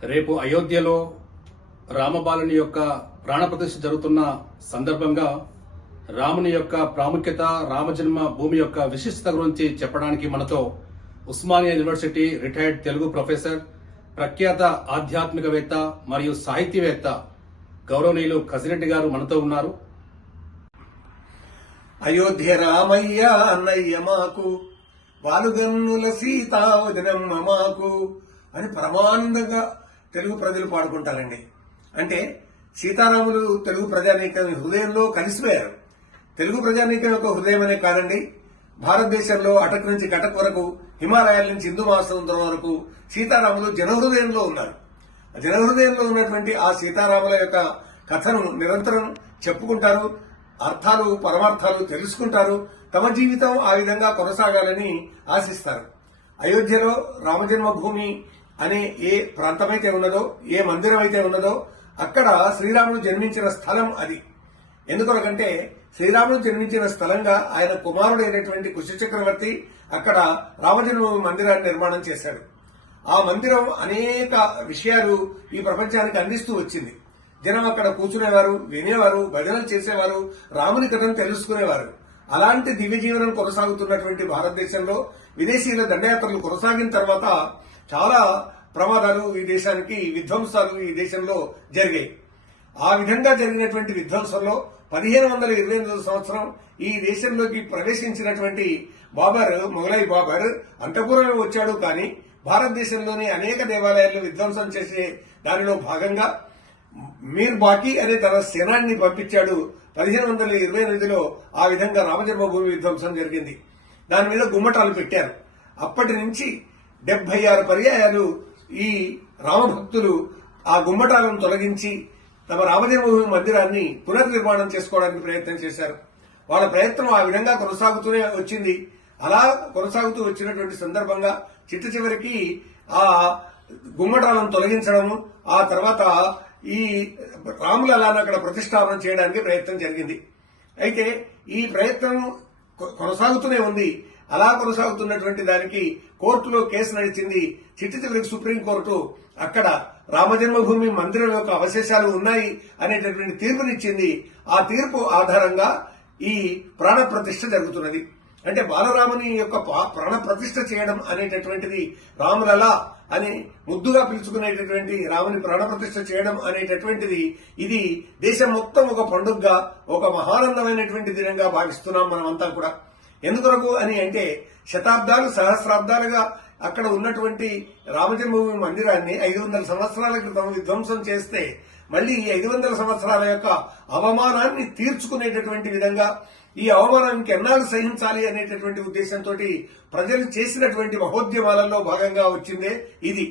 రేపు అయోధ్యలో రామబాలుని యొక్క ప్రాణప్రతిష్ఠ జరుగుతున్న సందర్భంగా రాముని యొక్క ప్రాముఖ్యత రామజన్మ భూమి యొక్క విశిష్టత గురించి చెప్పడానికి మనతో Osmania university retired Telugu professor ప్రఖ్యాత ఆధ్యాత్మికవేత్త మరియు సాహితీవేత్త గౌరవనీయులు కసిరెడ్డి గారు మనతో ఉన్నారు. అయోధ్య రామయ్య అన్నయ్య మాకు వాలుగన్నుల సీతావదినమ్మ మాకు అని పరమానందంగా తెలుగు ప్రజలు పాడుకుంటారండి. అంటే సీతారాములు తెలుగు ప్రజానీకం హృదయంలో కలిసిపోయారు. తెలుగు ప్రజానీకం యొక్క హృదయం అనే కాదండి భారతదేశంలో అటక్ నుంచి కటక్ వరకు హిమాలయాల నుంచి హిందూ మహాసముద్రం వరకు సీతారాములు జనహృదయంలో ఉన్నారు. జనహృదయంలో ఉన్నటువంటి ఆ సీతారాముల యొక్క కథను నిరంతరం చెప్పుకుంటారు అర్థాలు పరమార్థాలు తెలుసుకుంటారు తమ జీవితం ఆ విధంగా కొనసాగాలని ఆశిస్తారు. అయోధ్యలో రామజన్మభూమి అనే ఏ ప్రాంతమైతే ఉన్నదో ఏ మందిరం అయితే ఉన్నదో అక్కడ శ్రీరాముడు జన్మించిన స్థలం అది. ఎందుకొనకంటే శ్రీరాముడు జన్మించిన స్థలంగా ఆయన కుమారుడైనటువంటి కుశ చక్రవర్తి అక్కడ రామజన్మభూమి మందిరాన్ని నిర్మాణం చేశాడు. ఆ మందిరం అనేక విషయాలు ఈ ప్రపంచానికి అందిస్తూ వచ్చింది. జనం అక్కడ కూర్చునేవారు వినేవారు భజనలు చేసేవారు రాముని కథను తెలుసుకునేవారు. అలాంటి దివ్య జీవనం కొనసాగుతున్నటువంటి భారతదేశంలో విదేశీయుల దండయాత్రలు కొనసాగిన తర్వాత చాలా ప్రమాదాలు ఈ దేశానికి విధ్వంసాలు ఈ దేశంలో జరిగాయి. ఆ విధంగా జరిగినటువంటి విధ్వంసంలో పదిహేను వందల ఇరవై ఎనిమిది సంవత్సరం ఈ దేశంలోకి ప్రవేశించినటువంటి బాబర్ మొఘలై బాబర్ అంతఃపురమే వచ్చాడు కానీ భారతదేశంలోని అనేక దేవాలయాలను విధ్వంసం చేసే దానిలో భాగంగా మీర్ బాకీ అనే తన సేనాన్ని పంపించాడు. పదిహేను వందల ఇరవై ఎనిమిదిలో ఆ విధంగా రామజన్మభూమి విధ్వంసం జరిగింది. దాని మీద గుమ్మటాలు పెట్టారు. అప్పటి నుంచి డెబ్బై ఆరు పర్యాయాలు ఈ రామభక్తులు ఆ గుమ్మటాలను తొలగించి తమ రామజన్మభూమి మందిరాన్ని పునర్నిర్మాణం చేసుకోవడానికి ప్రయత్నం చేశారు. వాళ్ళ ప్రయత్నం ఆ విధంగా కొనసాగుతూనే వచ్చింది. అలా కొనసాగుతూ వచ్చినటువంటి సందర్భంగా చిట్ట చివరికి ఆ గుమ్మటాలను తొలగించడము ఆ తర్వాత ఈ రాములలాను అక్కడ ప్రతిష్టాపన చేయడానికి ప్రయత్నం జరిగింది. అయితే ఈ ప్రయత్నం కొ- కొనసాగుతూనే ఉంది. అలా కొనసాగుతున్నటువంటి దానికి కోర్టులో కేసు నడిచింది చిట్టి చివరికి సుప్రీంకోర్టు అక్కడ రామజన్మభూమి మందిరం యొక్క అవశేషాలు ఉన్నాయి అనేటటువంటి తీర్పునిచ్చింది. ఆ తీర్పు ఆధారంగా ఈ ప్రాణ ప్రతిష్ఠ జరుగుతున్నది. అంటే బాలరాముని యొక్క పా- ప్రాణ ప్రతిష్ఠ చేయడం అనేటటువంటిది రాములలా అని ముద్దుగా పిలుచుకునేటటువంటి రాముని ప్రాణ ప్రతిష్ఠ చేయడం అనేటటువంటిది ఇది దేశం మొత్తం ఒక పండుగగా ఒక మహానందమైనటువంటి దినంగా భావిస్తున్నాం మనమంతా కూడా. ఎందుకొరకు అని అంటే శతాబ్దాలు సహస్రాబ్దాలుగా అక్కడ ఉన్నటువంటి రామజన్మభూమి మందిరాన్ని ఐదు వందల సంవత్సరాల క్రితం విధ్వంసం చేస్తే మళ్ళీ ఈ ఐదు వందల సంవత్సరాల యొక్క అవమానాన్ని తీర్చుకునేటటువంటి విధంగా ఈ అవమానానికి ఎన్నాళ్ళు సహించాలి అనేటటువంటి ఉద్దేశంతో ప్రజలు చేసినటువంటి మహోద్యమాలలో భాగంగా వచ్చిందే ఇది.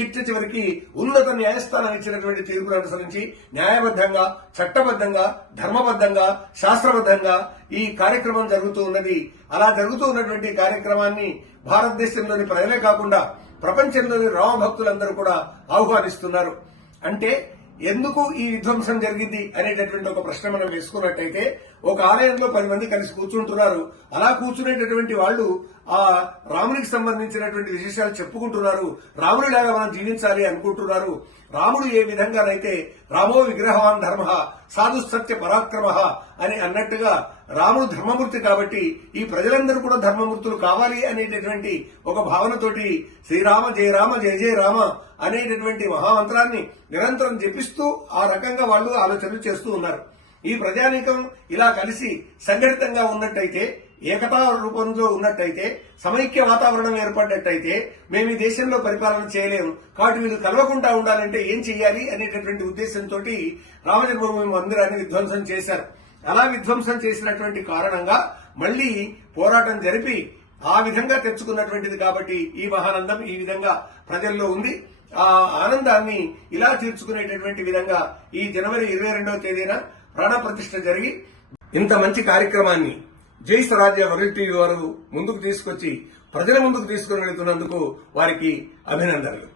చిట్ట చివరికి ఉన్నత న్యాయస్థానం ఇచ్చినటువంటి తీర్పును అనుసరించి న్యాయబద్ధంగా చట్టబద్ధంగా ధర్మబద్ధంగా శాస్త్రబద్ధంగా ఈ కార్యక్రమం జరుగుతూ ఉన్నది. అలా జరుగుతూ ఉన్నటువంటి కార్యక్రమాన్ని భారతదేశంలోని ప్రజలే కాకుండా ప్రపంచంలోని రామభక్తులందరూ కూడా ఆహ్వానిస్తున్నారు. అంటే ఎందుకు ఈ విధ్వంసం జరిగింది అనేటటువంటి ఒక ప్రశ్న మనం వేసుకున్నట్టయితే ఒక ఆలయంలో పది మంది కలిసి కూర్చుంటున్నారు. అలా కూర్చునేటటువంటి వాళ్ళు ఆ రామునికి సంబంధించినటువంటి విశేషాలు చెప్పుకుంటున్నారు. రాముడిలాగా మనం జీవించాలి అనుకుంటున్నారు. రాముడు ఏ విధంగానైతే రామో విగ్రహవాన్ ధర్మ సాధు సత్య పరాక్రమ అని అన్నట్టుగా రాముడు ధర్మమూర్తి కాబట్టి ఈ ప్రజలందరూ కూడా ధర్మమూర్తులు కావాలి అనేటటువంటి ఒక భావనతోటి శ్రీరామ జయ రామ జయ జయ రామ అనేటటువంటి మహామంత్రాన్ని నిరంతరం జపిస్తూ ఆ రకంగా వాళ్ళు ఆలోచనలు చేస్తూ ఉన్నారు. ఈ ప్రజానీకం ఇలా కలిసి సంఘటితంగా ఉన్నట్టయితే ఏకతా రూపంలో ఉన్నట్టయితే సమైక్య వాతావరణం ఏర్పడినట్టయితే మేము ఈ దేశంలో పరిపాలన చేయలేము. కాబట్టి వీళ్ళు కలవకుండా ఉండాలంటే ఏం చేయాలి అనేటటువంటి ఉద్దేశంతో రామజన్మభూమి మందిరాన్ని విధ్వంసం చేశారు. అలా విధ్వంసం చేసినటువంటి కారణంగా మళ్ళీ పోరాటం జరిపి ఆ విధంగా తెచ్చుకున్నటువంటిది కాబట్టి ఈ మహానందం ఈ విధంగా ప్రజల్లో ఉంది. ఆ ఆనందాన్ని ఇలా తీర్చుకునేటటువంటి విధంగా ఈ జనవరి ఇరవై రెండవ తేదీన ప్రాణ ప్రతిష్ఠ జరిగి ఇంత మంచి కార్యక్రమాన్ని జై స్వరాజ్య వరల్డ్ టీవీ వారు ముందుకు తీసుకొచ్చి ప్రజల ముందుకు తీసుకుని వెళుతున్నందుకు వారికి అభినందనలు.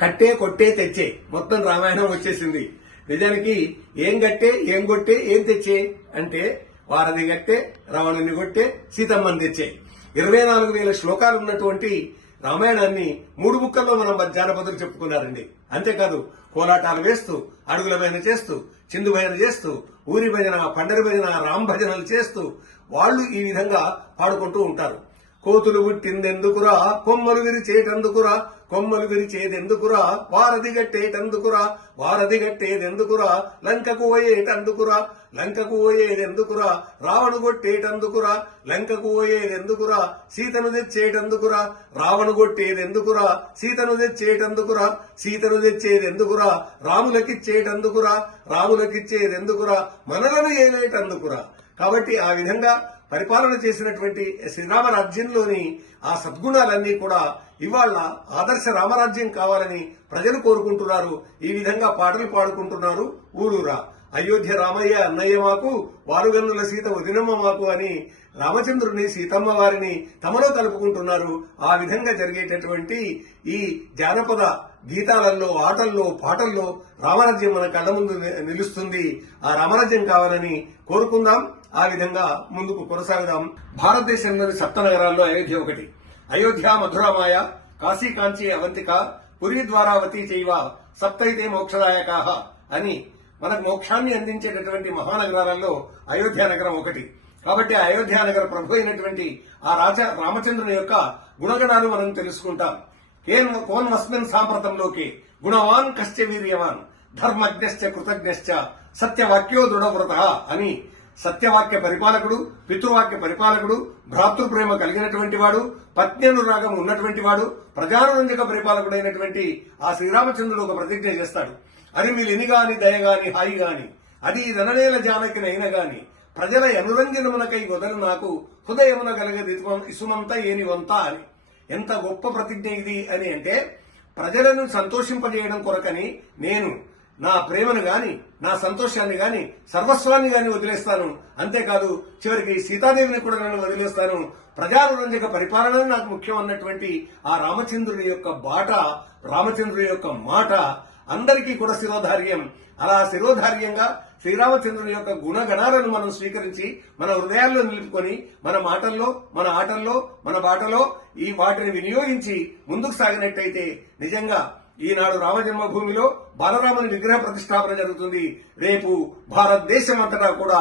కట్టే కొట్టే తెచ్చే. మొత్తం రామాయణం వచ్చేసింది. నిజానికి ఏం కట్టే ఏం కొట్టే ఏం తెచ్చే అంటే వారధి కట్టే రావణుని కొట్టే సీతమ్మని తెచ్చే. ఇరవై నాలుగు వేల శ్లోకాలు ఉన్నటువంటి రామాయణాన్ని మూడు ముక్కల్లో మనం జానపదులు చెప్పుకున్నారండి. అంతేకాదు కోలాటాలు వేస్తూ అడుగుల భజన చేస్తూ చిందు భజన చేస్తూ ఊరి భజన పండరి భజన రామ్ భజనలు చేస్తూ వాళ్ళు ఈ విధంగా పాడుకుంటూ ఉంటారు. కోతులు పుట్టిందెందుకురా? కొమ్మలు విరిచేటందుకురా? కొమ్మలు విరిచేదెందుకురా? వారధి గట్టేటందుకురా వారధి గట్టేదెందుకురా లంకకు పోయేటందుకురా? లంకకు పోయేదెందుకురా? రావణు కొట్టేటందుకురా? లంకకు పోయేదెందుకురా? సీతను తెచ్చేటందుకురా? రావణు కొట్టేదెందుకురా? సీతను తెచ్చేటందుకురా? సీతను తెచ్చేదెందుకురా? రాములకిచ్చేటందుకురా? రాములకిచ్చేదెందుకురా? మనలను ఏలేటందుకురా? కాబట్టి ఆ విధంగా పరిపాలన చేసినటువంటి శ్రీరామ రాజ్యంలోని ఆ సద్గుణాలన్నీ కూడా ఇవాళ ఆదర్శ రామరాజ్యం కావాలని ప్రజలు కోరుకుంటున్నారు. ఈ విధంగా పాటలు పాడుకుంటున్నారు ఊరూరా. అయోధ్య రామయ్య అన్నయ్య మాకు వారుగన్నుల సీత వదినమ్మ మాకు అని రామచంద్రుని సీతమ్మ వారిని తమలో కలుపుకుంటున్నారు ఆ విధంగా జరిగేటటువంటి ఈ జానపద గీతాలలో ఆటల్లో పాటల్లో రామరాజ్యం మన కళ్ళ ముందు ని- నిలుస్తుంది. ఆ రామరాజ్యం కావాలని కోరుకుందాం. ఆ విధంగా ముందుకు కొనసాగుదాం. భారతదేశంలోని సప్త నగరాల్లో అయోధ్య ఒకటి. అయోధ్య మధురామాయ కాశీ కాంచి అవంతిక పురి ద్వారావతి చైవ సప్తైతే మోక్షదాయకాహ అని మనకు మోక్షాన్ని అందించేటటువంటి మహానగరాలలో అయోధ్య నగరం ఒకటి. కాబట్టి అయోధ్య నగర ప్రభు అయినటువంటి ఆ రాజా రామచంద్రుని యొక్క గుణగణాలు మనం తెలుసుకుంటాం. కోన్వస్మిన్ సాంప్రతంలోకి గుణవాన్ కశ్చ వీర్యవాన్. ధర్మజ్ఞశ్చ కృతజ్ఞశ్చ. సత్యవాక్యో దృఢవ్రత అని సత్యవాక్య పరిపాలకుడు పితృవాక్య పరిపాలకుడు భ్రాతృప్రేమ కలిగినటువంటి వాడు పత్న్యనురాగం ఉన్నటువంటి వాడు ప్రజానురంజక పరిపాలకుడైనటువంటి ఆ శ్రీరామచంద్రుడు ఒక ప్రతిజ్ఞ చేస్తాడు. అది మీ లినిగాని దయగాని హాయి గాని అది రణనేల అయిన గాని ప్రజల అనురంజనమునకై వదలు నాకు హృదయమున కలగది ఇసుమంత ఏనివంత అని. ఎంత గొప్ప ప్రతిజ్ఞ ఇది అని అంటే ప్రజలను సంతోషింపజేయడం కొరకని నేను నా ప్రేమను గాని నా సంతోషాన్ని గాని సర్వస్వాన్ని గాని వదిలేస్తాను. అంతేకాదు చివరికి సీతాదేవిని కూడా నేను వదిలేస్తాను. ప్రజారంజక పరిపాలన నాకు ముఖ్యం అన్నటువంటి ఆ రామచంద్రుని యొక్క బాట రామచంద్రుని యొక్క మాట అందరికీ కూడా శిరోధార్యం. అలా శిరోధార్యంగా శ్రీరామచంద్రుని యొక్క గుణగణాలను మనం స్వీకరించి మన హృదయాల్లో నిలుపుకొని మన మాటల్లో మన ఆటల్లో మన బాటలో ఈ వాటిని వినియోగించి ముందుకు సాగినట్టయితే నిజంగా ఈనాడు రామజన్మభూమిలో బాలరాముని విగ్రహ ప్రతిష్టాపన జరుగుతుంది. రేపు భారతదేశం అంతటా కూడా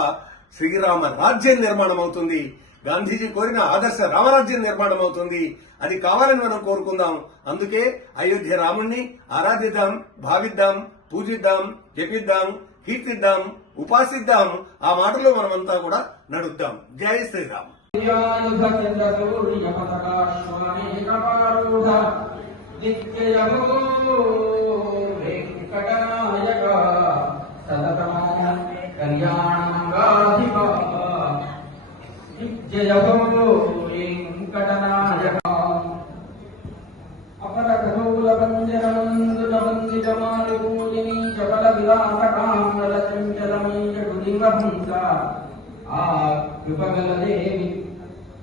శ్రీరామ రాజ్యం నిర్మాణం అవుతుంది గాంధీజీ కోరిన ఆదర్శ రామరాజ్యం నిర్మాణం అవుతుంది అది కావాలని మనం కోరుకుందాం. అందుకే అయోధ్య రాముణ్ణి ఆరాధిద్దాం భావిద్దాం పూజిద్దాం జపిద్దాం కీర్తిద్దాం ఉపాసిద్దాం. ఆ మాటలో మనమంతా కూడా నడుద్దాం. జై శ్రీరామ్. ూర్యపతకాశ్వానేకపారూఢ నిత్యయమో వెంకటనాయక అపరకౌలబంజనమందులబందితమాలి పూజినీ చపల విలాసకామల చంచలమయ్య గుదిమభంస ఆ కృపగలదేవి